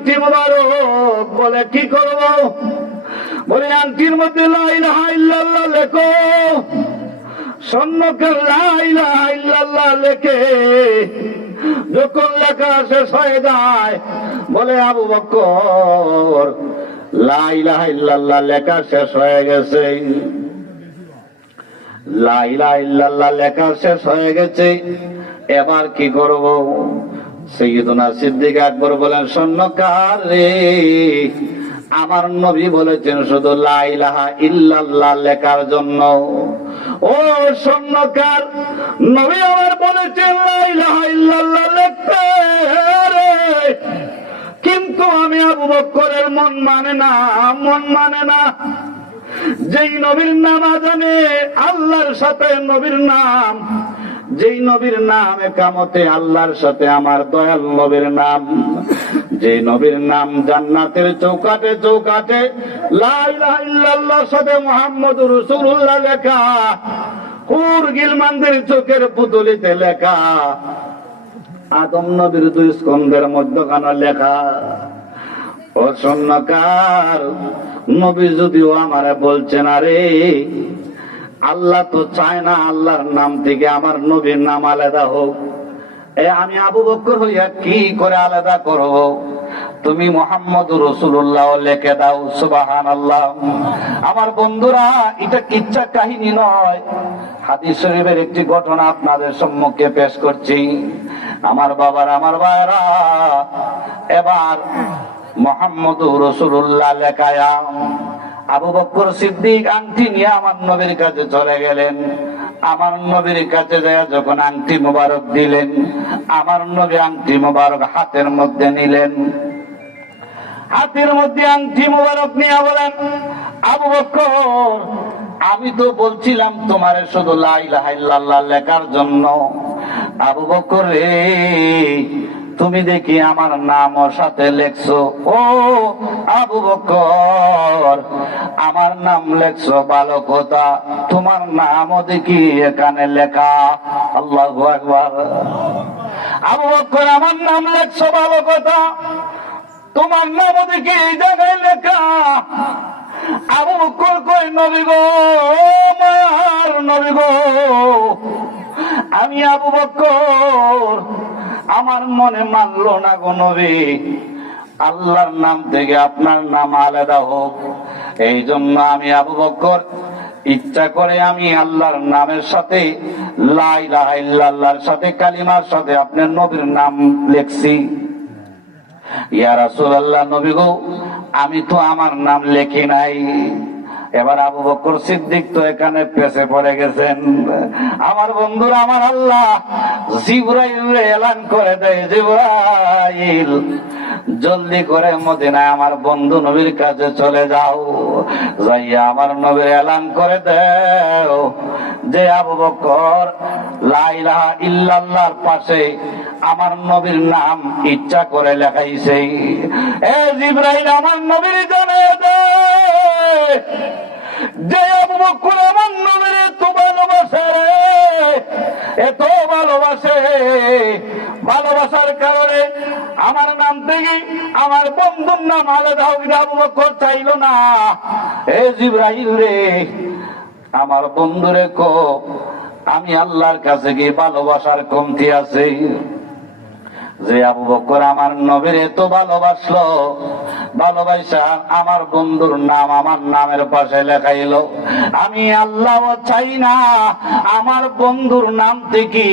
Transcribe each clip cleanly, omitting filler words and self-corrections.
আংটি মোবারক। বলে কি করব? বলে আংটির মধ্যে লা ইলাহা ইল্লাল্লাহ লেখো। স্বর্ণকার লা ইলাহা ইল্লাল্লাহ লেখে যখন লেখা শেষ হয়ে যায়, বলে আবু বকর লা ইলাহা ইল্লাল্লাহ লেখা শেষ হয়ে গেছে। লা ইলাহা ইল্লাল্লাহ লেখা শেষ হয়ে গেছে, এবার কি করব? সাইয়্যিদুনা সিদ্দিক আকবর বলেন, স্বর্ণকার রে, আমার নবী বলেছেন শুধু লা ইলাহা ইল্লাল্লাহ লেখার জন্য। ও স্বর্ণকার, নবী আমার বলেছেন লা ইলাহা ইল্লাল্লাহ লিখতে রে, কিন্তু আমি আবু বকরের মন মানে না, মন মানে না। যেই নবীর নাম আজানে আল্লাহর সাথে নবীর নাম, যেই নবীর নাম একামতে আল্লাহর সাথে আমার দয়াল নবীর নাম, যে নবীর নাম জান্নাতের চৌকাঠে চৌকাঠে লা ইলাহা ইল্লাল্লাহর সাথে মুহাম্মদুর রাসূলুল্লাহ লেখা, হুর গিলমানদের চোখের পুতুলিতে লেখা, আদম নবীর দুই স্কন্ধের মধ্যখানে লেখা। ও স্বর্ণকার, নবী যদিও আমারে বলছেন, আরে আল্লাহ তো চায় না আল্লাহর নাম থেকে আমার নবীর নাম আলাদা হোক, আমি আবু বকর হইয়া কি করে আলাদা করব? তুমি মুহাম্মদুর রাসূলুল্লাহ লিখে দাও। সুবহানাল্লাহ। আমার বন্ধুরা, এটা কিচ্ছা কাহিনী নয়, হাদিস শরীফের একটি ঘটনা আপনাদের সম্মুখে পেশ করছি। আমার বাবার, আমার ভাইরা, এবার মুহাম্মদুর রাসূলুল্লাহ লেখায়া আবু বকর সিদ্দিক আংটি নিয়ে আমার নবীর কাছে চলে গেলেন। আমার নবীর কাছে যায় যখন আংটি মোবারক দিলেন, আমার নবী আংটি মোবারক হাতের মধ্যে নিলেন। হাতের মধ্যে আংটি মোবারক নিয়ে বলেন, আবু বকর, আমি তো বলছিলাম তোমারে শুধু লা ইলাহা ইল্লাল্লাহ লেখার জন্য। আবু বকর রে, তুমি দেখি আমার নামও সাথে লেখছো। ও আবু বকর, আমার নাম লেখছো ভালো কথা, তোমার নামও দেখি এখানে লেখা। আল্লাহু আকবার। আবু বকর, আমার নাম লেখছো ভালো কথা, তোমার নামও দেখি এই জায়গায় লেখা। আবু বকর কই, নবী গো, আমার নবী গো, আমি আবু বকর, আমার মনে মানলো না গো নবী, আল্লাহর নাম থেকে আপনার নাম আলাদা হোক। এই জন্য আমি আবু বকর ইচ্ছা করে আমি আল্লাহর নামের সাথে লা ইলাহা ইল্লাল্লাহর সাথে কালিমার সাথে আপনার নবীর নাম লিখছি। ইয়া রাসূলুল্লাহ, নবী গো, আমি তো আমার নাম লেখি নাই। এবার আবু বকর সিদ্দিক তো এখানে পেছে পড়ে গেছেন। আমার বন্ধুরা, আমার আল্লাহ জিবরাইল এলান করে দেয়, জিবরাইল জলদি করে মদিনায় আমার বন্ধু নবীর কাছে চলে যাও, যাইয়া আমার নবীর এলান করে দেও যে আবু বকর লা ইলাহা ইল্লাল্লাহর পাশে আমার নবীর নাম ইচ্ছা করে লেখাইছে। এ জিবরাইল, আমার নবীর জানায় দে যে আবু বকর আমার নবীর এত ভালোবাসে, এত ভালোবাসে, ভালোবাসার কারণে আমার নাম থেকে আমার বন্ধুর নাম আলাদা হোক, আবু বকর চাইল না। এ জিবরাইল রে, আমার বন্ধুরে কো আমি আল্লাহর কাছে গিয়ে ভালোবাসার কমতি আছে, যে আবু বকর আমার নবীর এত ভালোবাসলো, ভালোবাসা আমার বন্ধুর নাম আমার নামের পাশে লেখাইলো। আমি আল্লাহ চাই না আমার বন্ধুর নাম থেকে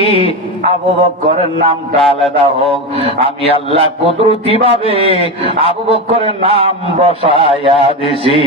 আবু বকরের নামটা আলাদা হোক। আমি আল্লাহ কুদরতি ভাবে আবু বকরের নাম বসাইয়া দিছি।